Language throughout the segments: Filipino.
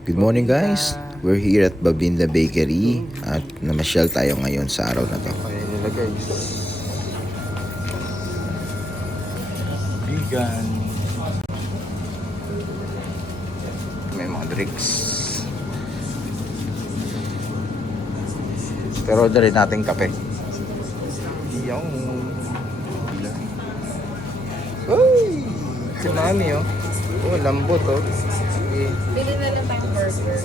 Good morning guys, we're here at Babinda Bakery at namasyal tayo ngayon sa araw na to. Ayan nila guys. Vegan. May mga drinks. Pero order rin natin kape. Yung. Uy! Tsunami oh. Oh, lambot oh. Sige. Bili na lang tayong burger.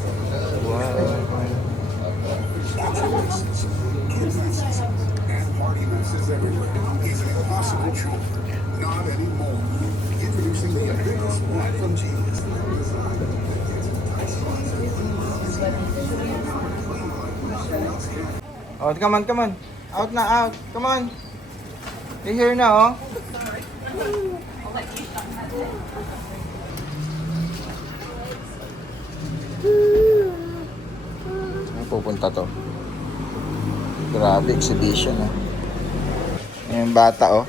Wow. Oh, come on. Out na, out. Come on. You're here na, oh. Saan pupunta to? Grabe, exhibition, oh. Yung bata, oh.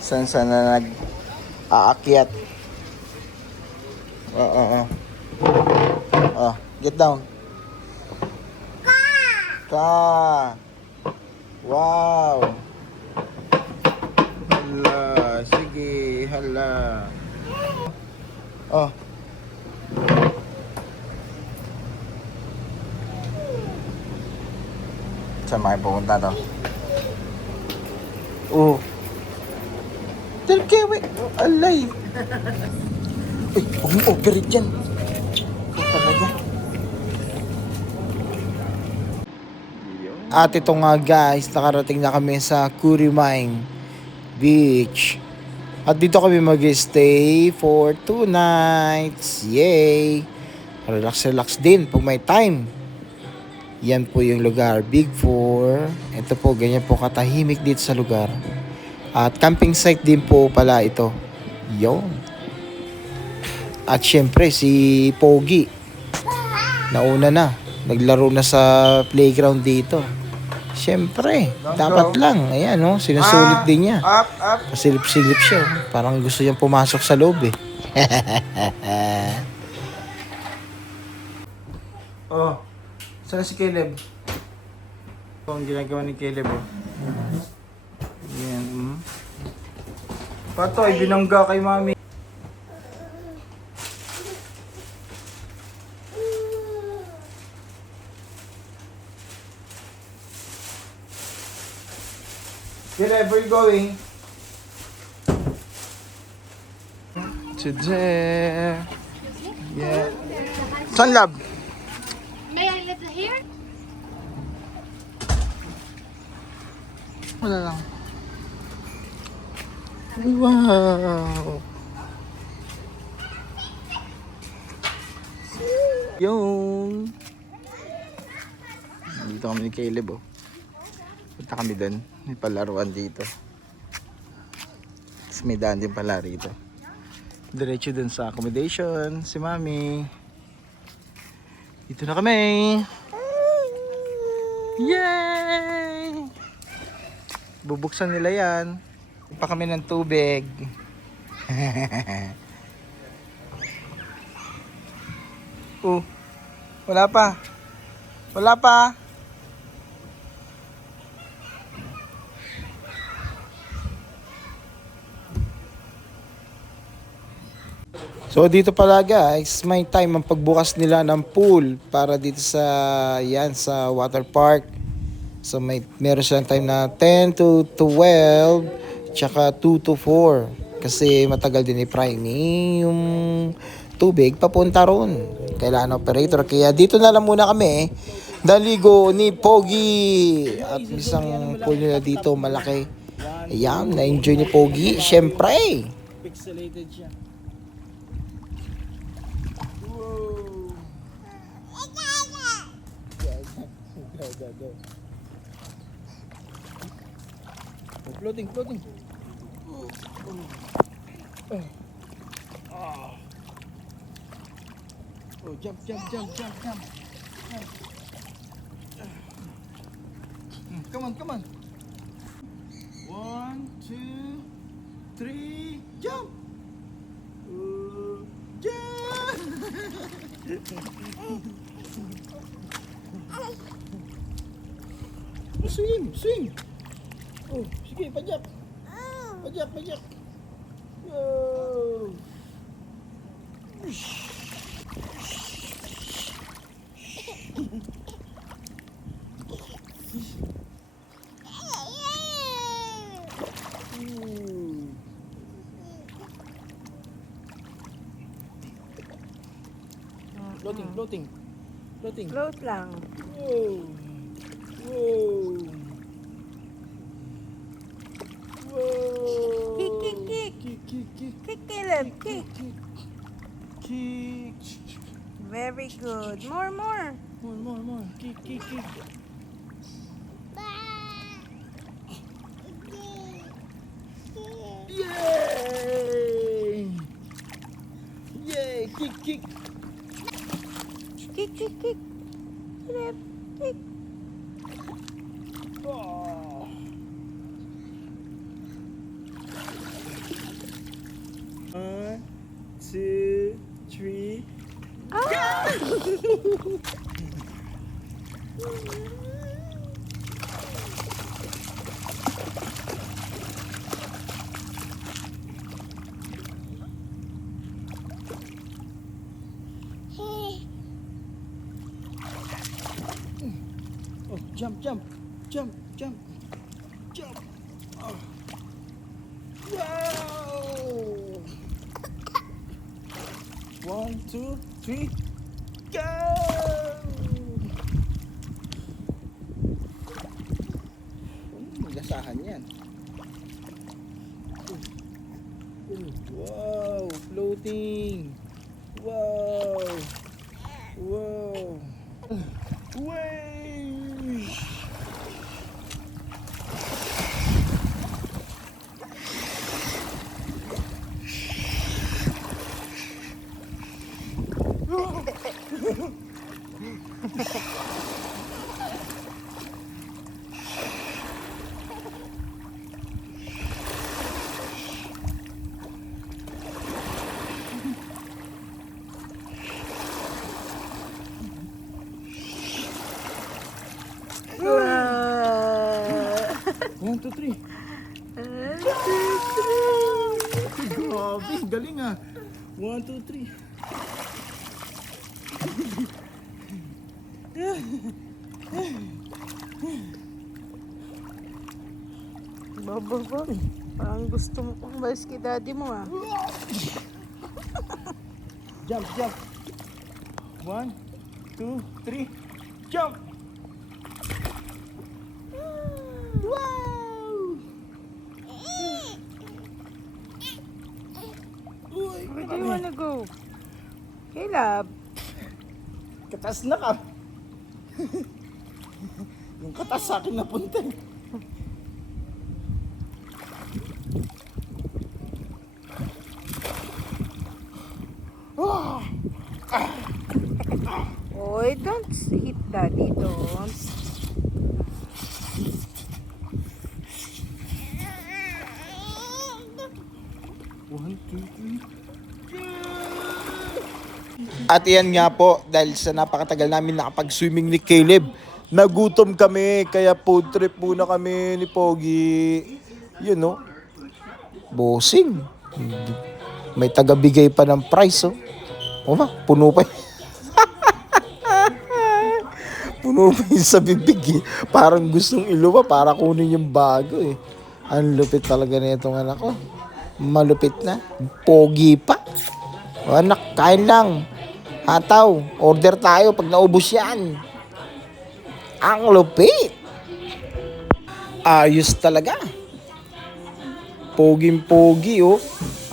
Saan na nag-aakyat. Oh. Oh, get down. Ka! Wow! Hala, sige, hala. Oh. Saan may pupunta to? Oh. Tilkewe! Alay! Uy, huwag mo operate dyan. Ikaw talaga. At ito nga guys, nakarating na kami sa Kurimang Beach. At dito kami mag-stay for 2 nights. Yay! Relax din pag may time. Yan po yung lugar, Big 4. Ito po, ganyan po katahimik dito sa lugar. At camping site din po pala ito. Yon. At syempre si Pogi. Nauna na. Naglaro na sa playground dito. Syempre, dapat lang. Ayan, no? Sinusulit din niya. Up. Pasilip-silip siya. Parang gusto niyang pumasok sa loob eh. Oh, saan si Caleb? Ito ang ginagawa ni Caleb oh. Yan. Pato ay binangga kay mami. Caleb, where you going? Today. Yeah. Saan lab? May I live here? Wala lang. Wow. Yung. Dito kami ni Caleb oh. Punta kami doon. May palaruan dito. Tapos may daan din pala rito. Diretso dun sa accommodation. Si Mami. Dito na kami. Yay! Bubuksan nila yan. Pa kami ng tubig. Wala pa. So dito pala guys, may time ang pagbukas nila ng pool para dito sa sa water park. So meron silang time na 10 to 12 tsaka 2 to 4 kasi matagal din i-prime yung tubig papunta ron. Kailangan operator kaya dito na lang muna kami. Daligo ni Pogi at isang pool nila dito malaki. Ayan, na-enjoy ni Pogi syempre. Pixelated siya. Go. Floating. Oh, jump. Come on. 1, 2, 3, jump! Jump! Swim, swim. Oh, sige, pajak. Pajak, pajak. Yo. Floating, floating. Floating. Float lang. Whoa. Whoa. Whoa. Kick, kick, kick. Kick, kick, kick. Kick, Caleb, kick. Kick. Kick. Very good. More, more. More, more, more. Kick, kick, kick. Yay! Yay! Kick, kick. Kick, kick, kick. Caleb, kick. Oh. One, two, three. Oh, jump, jump, jump, jump, jump. Oh. Wow! 1, 2, 3, go! Gasahan yan. Wow! Floating! Wow! Wow! Way! One, two, three. Grabe, galing ah. 1, 2, 3. Baba. Parang gusto mo pang balis kay daddy mo ah. Jump, jump. 1, 2, 3. Jump! Wow! Uy, Where do you wanna go? Caleb. katas na ka. Yung katas sa akin napunta. Ah! Oy, don't hit daddy, don't. One, two, three. At iyan nga po, dahil sa napakatagal namin nakapag-swimming ni Caleb, nagutom kami, kaya food trip muna kami ni Pogi. Yun no, bossing. May tagabigay pa ng price oh. O ba, puno pa puno pa yung sa bibig eh. Parang gustong iluwa para kunin yung bago eh. Ang lupit talaga na itong anak ko. Malupit na. Pogi pa. O anak, kain lang. Hataw, order tayo pag naubos yan. Ang lupit. Ayos talaga. Poging-pogi oh.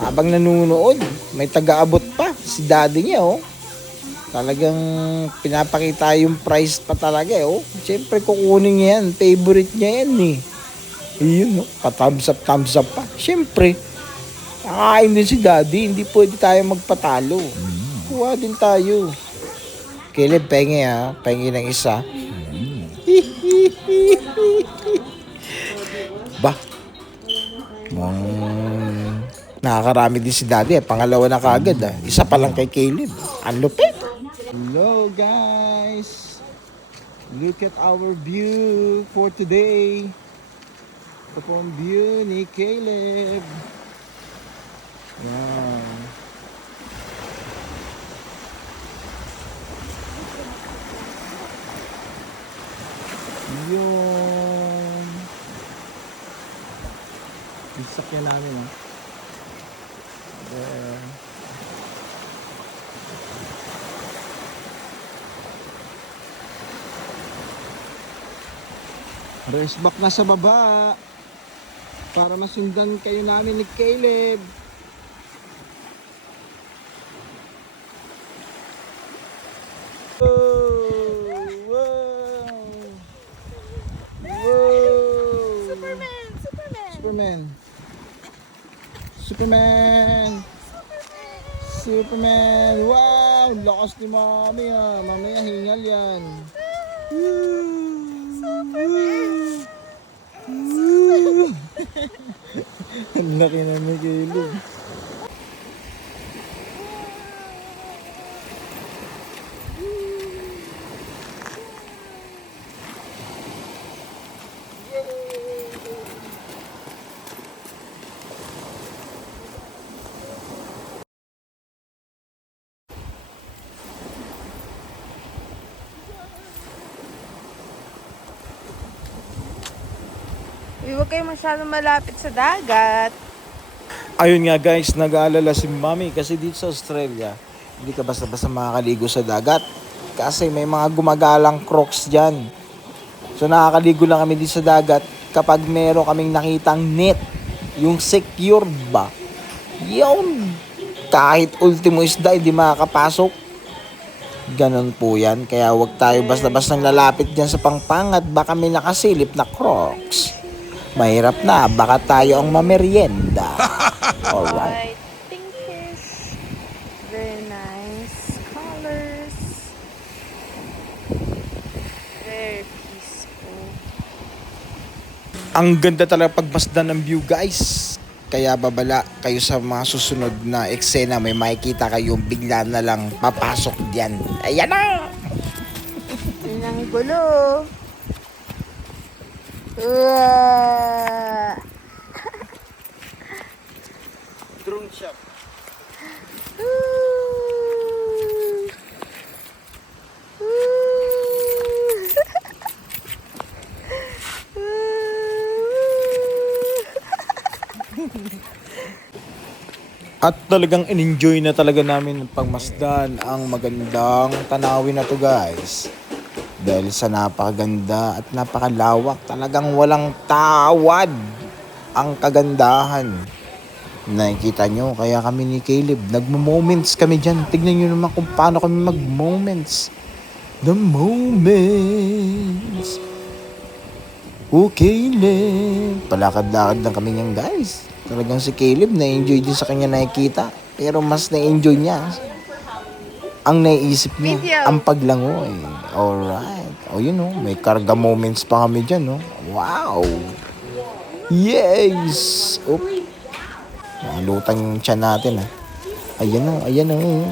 Habang nanunood, may taga-abot pa. Si daddy niya oh. Talagang pinapakita yung price pa talaga eh oh. Siyempre kukunin niya yan. Favorite niya yan eh. Yun oh. Pa-thumbs up pa. Siyempre, kakain din si daddy. Hindi pwede tayo magpatalo. Kuha din tayo. Caleb, pengi ha. Pengi ng isa. Ba? Nakakarami din si daddy eh. Pangalawa na kagad ah. Isa pa lang kay Caleb. Ang lupit. Hello guys! Look at our view for today. Ito po ang view ni Caleb. Wow. Yun. Yung sakyan namin ha. There. Race back na sa baba para masundan kayo namin ni Caleb. Wow! Superman! Superman! Superman! Superman! Wow! Lakas ni Mami ah. Mamaya hingal yan. Ang laki na may Caleb. Huwag kayo masyadong malapit sa dagat. Ayun nga guys, nag-aalala si Mami kasi dito sa Australia, hindi ka basta-basta makakaligo sa dagat. Kasi may mga gumagalang crocs dyan. So nakakaligo lang kami dito sa dagat kapag meron kaming nakitang net. Yung secured ba? Yun. Kahit ultimo isda, hindi makakapasok. Ganon po yan. Kaya wag tayo basta-basta lalapit dyan sa pangpang at baka may nakasilip na crocs. Mahirap na, baka tayo ang mamerienda. Alright. Pinkish. Very nice colors. Very peaceful. Ang ganda talaga pagmasdan ng view guys. Kaya babala kayo sa mga susunod na eksena. May makikita kayong bigla na lang papasok diyan. Ayan na! Yun ang gulo. Drone shot. At talagang in-enjoy na talaga namin ng pagmasdan ang magandang tanawin na to guys. Dahil sa napakaganda at napakalawak, talagang walang tawad ang kagandahan. Nakikita nyo, kaya kami ni Caleb, nagmo-moments kami dyan. Tignan nyo naman kung paano kami mag-moments. The moments. Oh Caleb. Palakad-lakad lang kami niyan guys. Talagang si Caleb na-enjoy din sa kanya nakikita. Pero mas na-enjoy niya ang naiisip niya, Video. ang paglangoy. Alright. O yun o, may karga moments pa kami dyan o. Wow. Yes. Oh. Lutang yung tiyan natin ha. Ayan o, ayan o.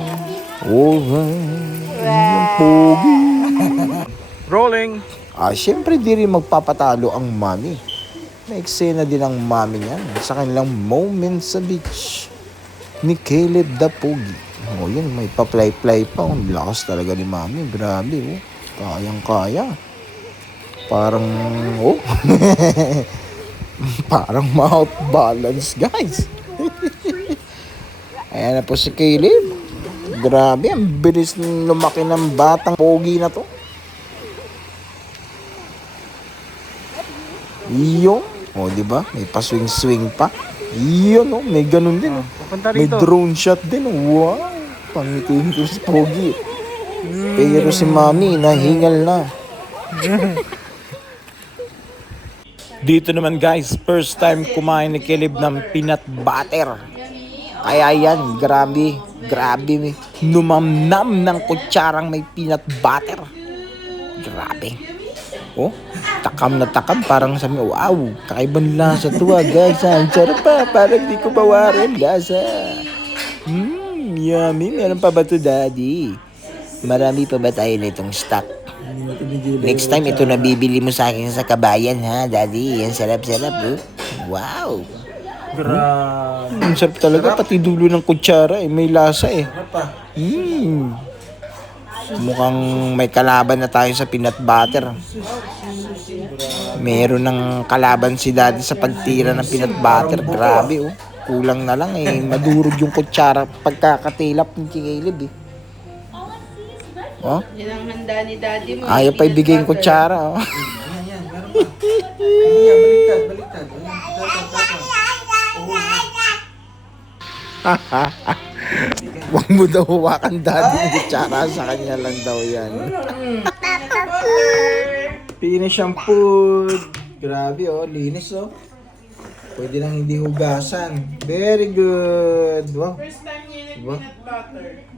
Alright. Yung pogi. Rolling. Syempre di rin magpapatalo ang mami. May eksena din ang mami niyan sa kanilang moments sa beach ni Caleb the Pogi. Oh, yun, may pa-play-play pa. Ang lakas talaga ni mami. Grabe, oh. Kayang-kaya. Parang, oh. Parang mouth balance, guys. Ayan na po si Caleb. Grabe, ang bilis lumaki ng batang pogi na to. Iyo. Oh, di ba? May pa-swing-swing pa. Iyon, oh, may ganun din. May drone shot din. Wow. Pangitin ko si Pogi. Pero si Mami, nahingal na. Dito naman guys, first time kumain ni Caleb ng peanut butter. Kaya yan, grabe. Grabe. Numamnam ng kutsarang may peanut butter. Grabe. Oh, takam na takam. Parang sabi, wow, kakaibang lasa to guys. Ang sarap pa, parang di ko bawarin lasa. Yummy. Meron pa ba to, Daddy? Marami pa ba tayo nitong stock? Next time, ito na bibili mo sa akin sa kabayan, ha, Daddy? Yan, sarap-sarap, oh. Wow! Grabe. Ang sarap talaga, pati dulo ng kutsara, eh. May lasa, eh. Mukhang may kalaban na tayo sa peanut butter. Meron ng kalaban si Daddy sa pagtira ng peanut butter. Grabe, oh. Kulang na lang, eh. Madurog yung kutsara pagkakatilap ng Caleb, eh. Oh? Yan ang handa ni Daddy mo. Ayaw pa ibigay yung kutsara, oh. Baliktad. Huwag mo daw hawakan, Daddy, yung kutsara. Sa kanya lang daw yan. Finish ang food. Grabe, oh. Linis, oh. Pwede lang hindi hugasan. Very good. Wow. First time niya Diba? nag-peanut butter.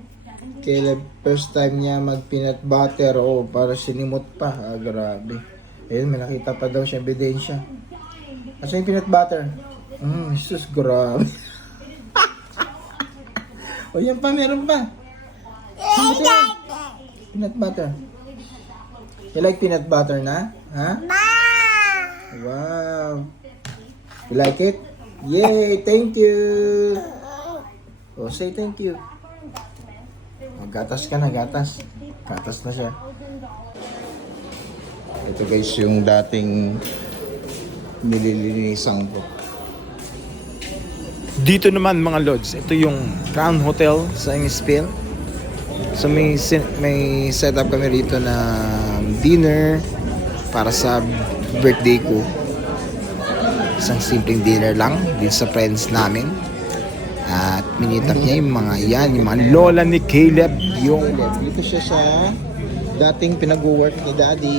Caleb, first time niya mag peanut butter. Oh, para sinimot pa. Ah, grabe. Ayun, may nakita pa daw siya ebidensya. Asa yung peanut butter? Jesus, grabe. O yan pa, meron pa. Peanut butter. You like peanut butter na? Ha? Wow. You like it? Yay! Thank you! Oh, say thank you. Oh, gatas ka na, gatas. Gatas na siya. Ito guys, yung dating nililinisang ko. Dito naman mga Lods, ito yung Crown Hotel sa Innisfil. So may setup kami rito na dinner para sa birthday ko. Isang simpleng dinner lang din sa friends namin. At minitap niya yung mga yung mga lola ni Caleb. Yung Dito siya sa dating pinag-work ni Daddy.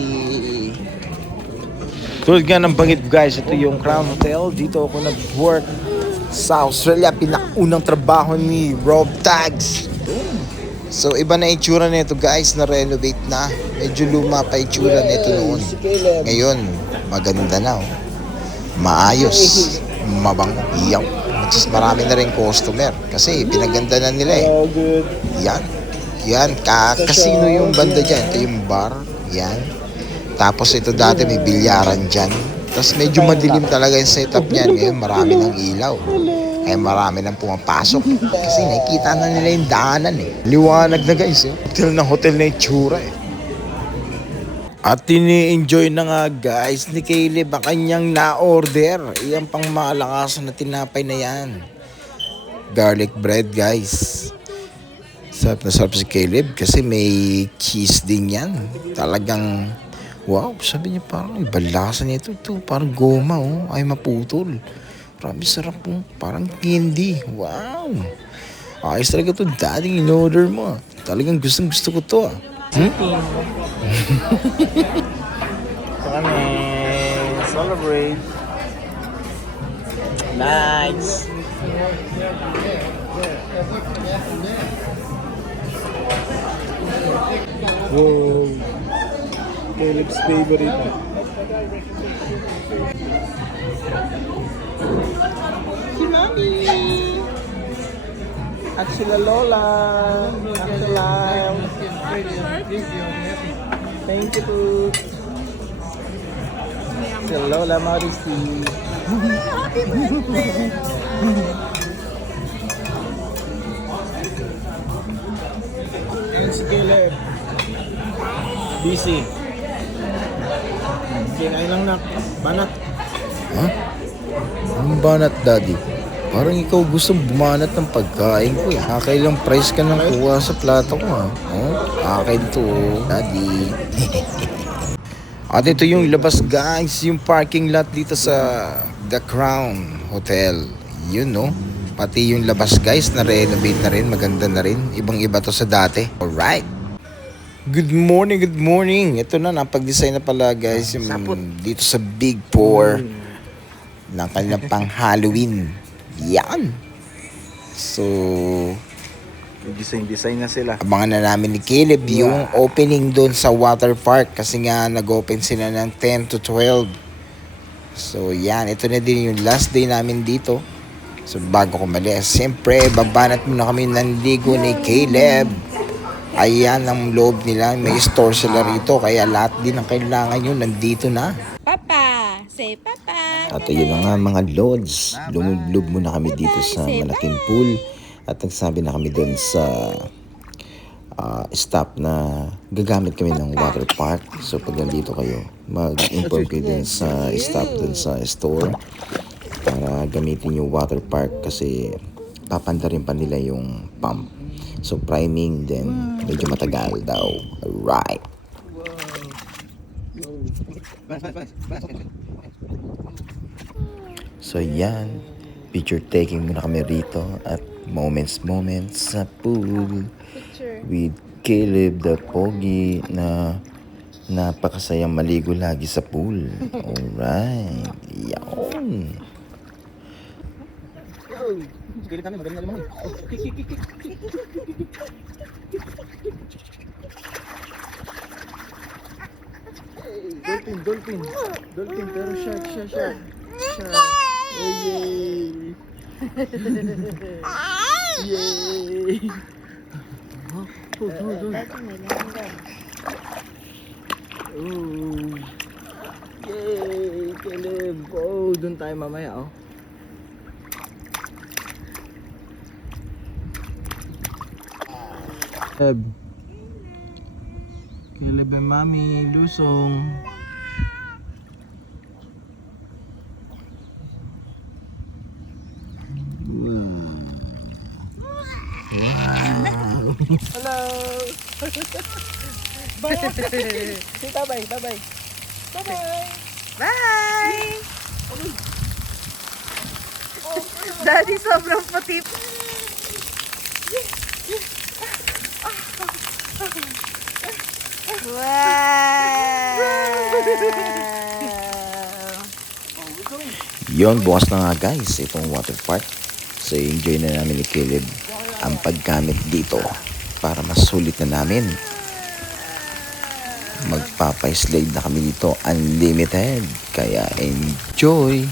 tulad nga ng bangit guys, ito yung Crown Hotel. Dito ako nag-work sa Australia. Pinakaunang trabaho ni Rob Tags. So iba na itsura nito guys, na renovate na. Medyo luma pa itsura nito noon. Ngayon, maganda na, oh. Maayos, mabango, iyaw. Just marami na rin customer kasi pinaganda na nila, eh. Oh, good. Yan, casino yung banda dyan. Ito yung bar, yan. Tapos ito dati may bilyaran dyan. Tapos medyo madilim talaga yung setup niyan. Ngayon marami ng ilaw. Kaya marami nang pumapasok. Kasi nakikita na nila yung daanan, eh. Liwanag na guys, eh. Hotel na itsura, eh. At tini-enjoy na nga guys ni Caleb ang kanyang na-order. Iyan pang malakasan na tinapay na yan. Garlic bread guys. Sarap na sarap si Caleb kasi may cheese din yan. Talagang wow, sabi niya parang iba lasa nito. Ito parang goma, oh. Ay maputol. Grabe sarap, oh. Parang candy. Wow. Ayos talaga to, Daddy, in-order mo. Talagang gustong gusto ko to, ah. So kami, celebrate. Nice. Wow. Caleb's favorite. Si Mami. At sila Lola. At sila. Thank you po. Sila Lola Maristi. Happy birthday. And si Caleb. Busy. Kinain lang na. Banat. Ha? Anong banat, Daddy? Parang ikaw gusto bumanat ng pagkain ko, eh. Kakailang price ka nang kuha sa plato ko, ha? Oh, akin to, Daddy. At ito yung labas, guys. Yung parking lot dito sa The Crown Hotel. Yun, no? Pati yung labas, guys, na-renovate na rin. Maganda na rin. Ibang-iba to sa dati. Alright. Good morning, good morning. Ito na, napag-design na pala, guys. Yung dito sa Big 4 ng kanilang pang Halloween. Yan. So, Design na sila. abangan na namin ni Caleb yung opening doon sa water park kasi nga nag-open sila ng 10 to 12. So, yan. Ito na din yung last day namin dito. So, bago ko malis, siyempre, babanat muna kami ng ligo ni Caleb. Ayan ang loob nila. May store sila rito. Kaya lahat din ang kailangan nyo nandito na. Papa! Say Papa! At ayun na nga mga lods, lumublob muna kami dito sa malaking pool at nagsabi na kami doon sa stop na gagamit kami ng water park. So pag nandito kayo, mag-inform kayo din sa stop doon sa store para gamitin yung water park kasi papanda rin pa nila yung pump. So priming then medyo matagal daw. Alright. So yan, picture taking muna kami rito at moments sa pool with Caleb the Pogi na napakasayang maligo lagi sa pool. Alright, yawn. Dolphin pero shark. Oh, yay! Yay! Oh, yay! Caleb! Oh, dun tayo mamaya, oh. Caleb and Mami, lusong. Hello! Bye! Say bye-bye, bye-bye. Bye-bye! Bye! Daddy, sobrang puti. Wow! Yon, bukas na nga guys itong water park. So enjoy na namin ni Caleb ang paggamit dito para mas sulit na namin. Magpapa-slide na kami dito unlimited. Kaya enjoy!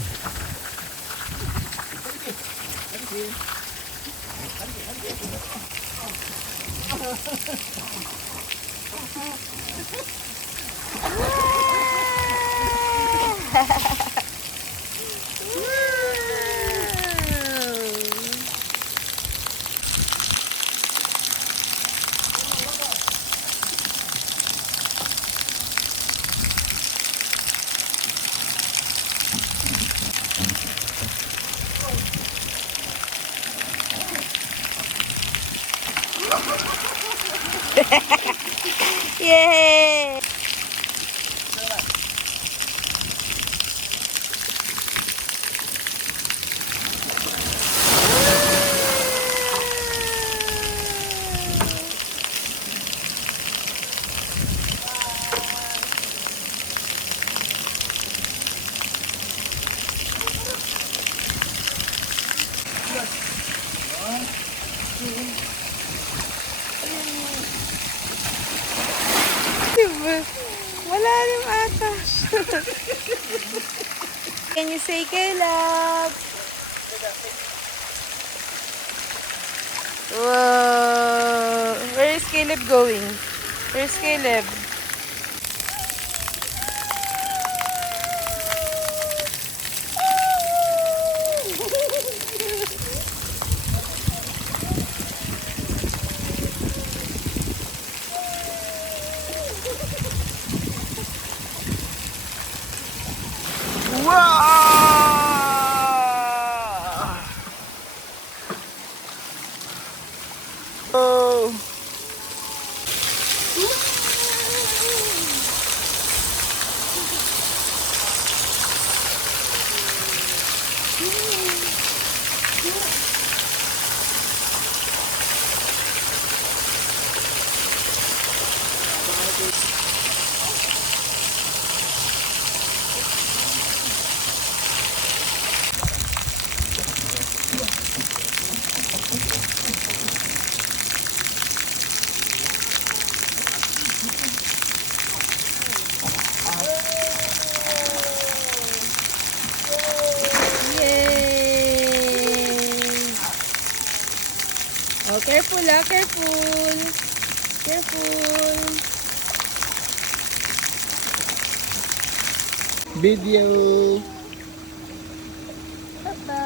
Yay! Diba? Wala rin ata. Can you say Caleb? Whoa. Where is Caleb going? Where's Caleb? Oh! Yay! Oh, careful ah, careful. Careful! Video. Papa!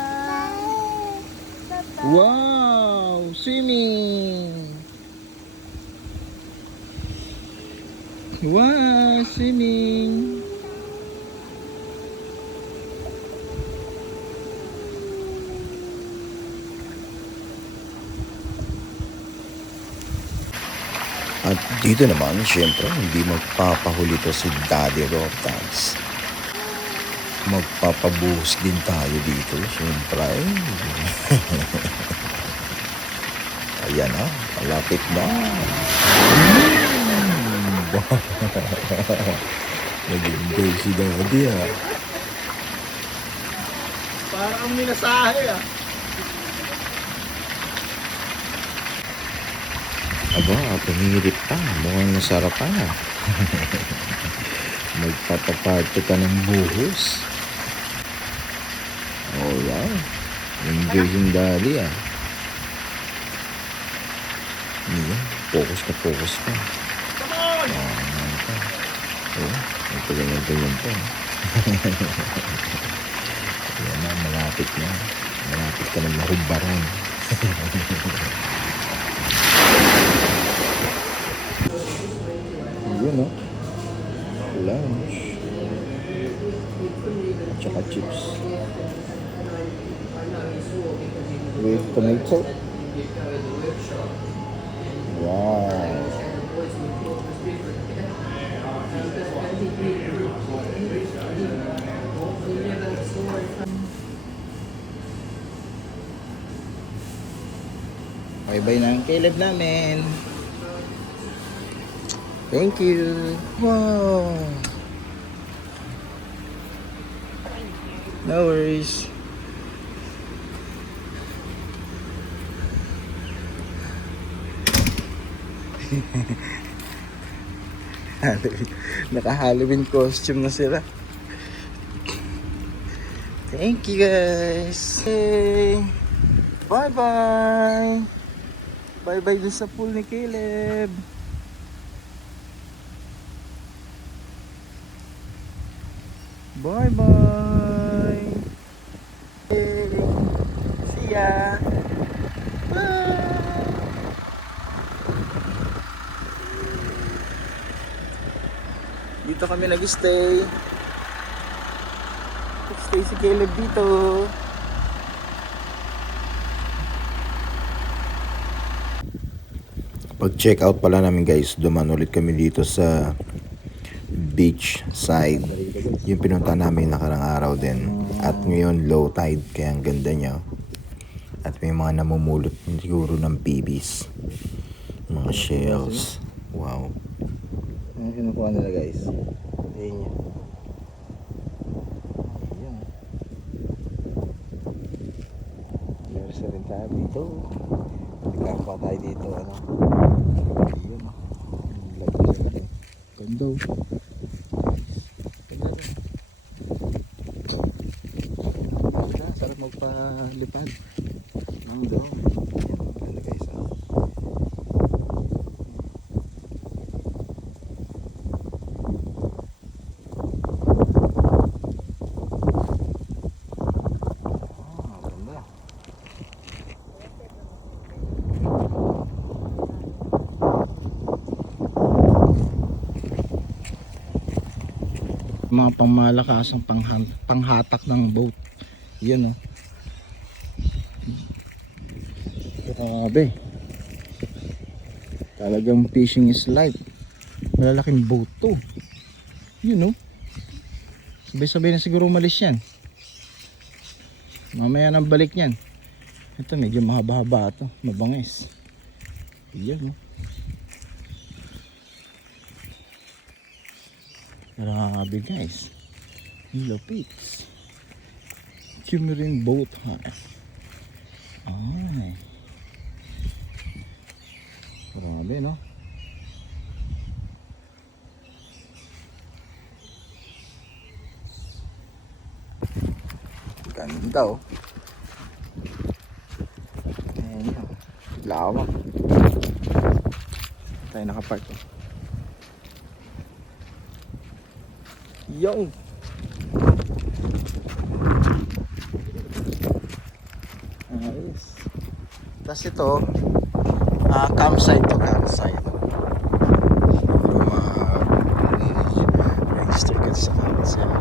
Papa! Wow, swimming. Wow, swimming. At dito naman, syempre, hindi magpapahuli to si Daddy Rotags. Magpapabuhos din tayo dito, syempre. Ayan na, malapit na. Nag-enjoy si Daddy Parang minasahe ah. Aba, pumirip pa. Mukhang nasarap pa. Magpapaparto ka ng buhos. Alright. Enjoy yung Daddy Ayan, focus ka. Ayan pa. Ganyan pa. Ayan na, malapit na. Malapit ka na mahubaran. Yun lunch. At saka chips. With tomato. Wow. Bye-bye na ang Caleb namin. Thank you. Wow. No worries. Naka-Halloween costume na sila. Thank you guys. Hey. Bye-bye. Bye-bye dun sa pool ni Caleb. Bye-bye. Hey. See ya. Bye. Dito kami nag-stay. Stay si Caleb dito. Pag-check out pala namin guys, duman ulit kami dito sa beach side. Yung pinunta namin nakarang araw din. At ngayon low tide, kaya ang ganda niya. At may mga namumulot siguro ng bibis. Mga shells. Wow. Ano kinukuha nila guys? Ayun niya. Ayan. Meron sa rin tayo dito. Nagkakakuha tayo dito. Ano? Ayun. Lagi. Ganda. Ganda. Sarap magpalipad. Ang doon. Ganda guys. Mga pangmalakasang panghatak ng boat. Yan grabe. Talagang fishing is life. Malalaking boat to. Sabay-sabay na siguro umalis yan. Mamaya nang balik yan. Ito medyo mahaba-haba ito. Mabangis. Yan Grabe guys. Lupits. Cumarine boat Ay. Grabe no. Ganda Ayan yun. Lawak. tayo nakapark eh. Yo! Ayos. Tapos ito, campsite to campsite. Register ka sa campsite.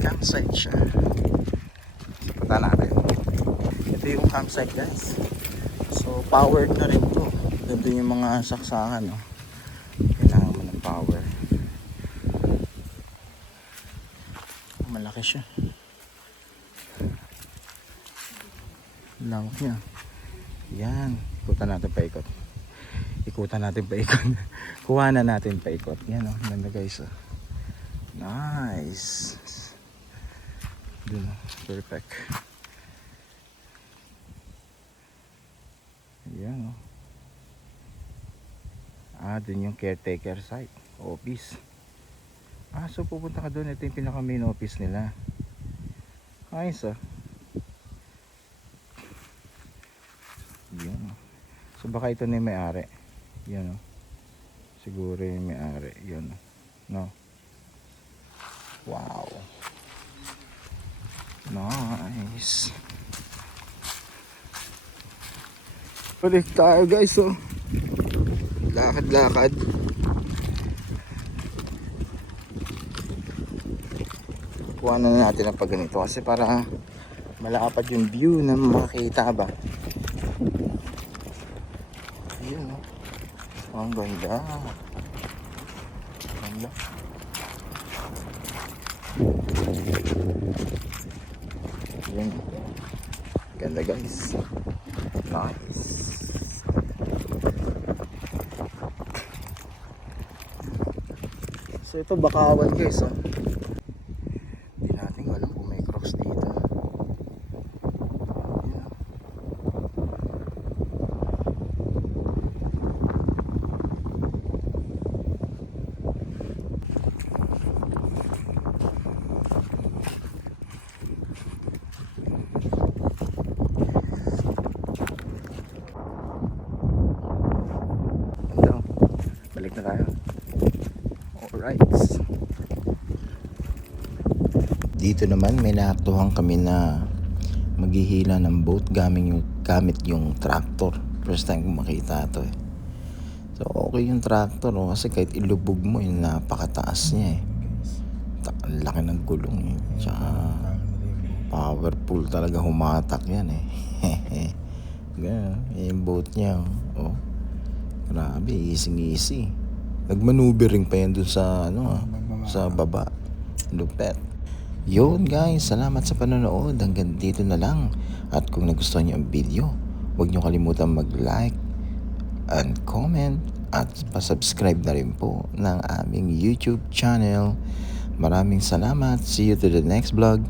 Campsite siya. Punta natin. Ito yung campsite guys. So powered na rin to. Ito yung mga saksakan, no? Kailangan mo ng power. Malaki siya. Lawak niya. Yan. Ikutan natin paikot. Ikutan natin paikot. Kuha na natin paikot. Yan, oh. Ganda guys, oh. Nice. Dun, oh. Perfect. Yan, oh. Dun yung caretaker site. Office. So pupunta ka doon. Ito yung pinaka main office nila. Ayos, ah. Yan. So baka ito na yung may-ari. Yan, oh. Siguro yung may-ari. Yan, oh. No? Wow. Nice. Balik tayo guys, oh. Lakad-lakad. Kuha na natin ang pag ganito kasi para malapad yung view na makakita ba. Ayun, oh. Ang ganda. Ganda. Ayun. Ganda guys. Nice. So ito bakawan guys, oh. Hindi natin alam kung may crocs dito. Ayan. Ito, balik na tayo. Alright. Dito naman may natuhan kami na maghihila ng boat gamit yung tractor. First time ko makita ito eh. So okay yung tractor, no? Kasi kahit ilubog mo yung napakataas niya eh. Ang laki ng gulong eh. Tsaka powerful talaga humatak yan eh. Ganyan, yung boat niya. Oh. Grabe, easy. Nagmaneuvering pa yan dun sa sa baba. Lupet. Yun guys, salamat sa panonood. Hanggang dito na lang. At kung nagustuhan niyo ang video, huwag niyo kalimutan mag-like and comment at pa-subscribe na rin po ng aming YouTube channel. Maraming salamat. See you to the next vlog.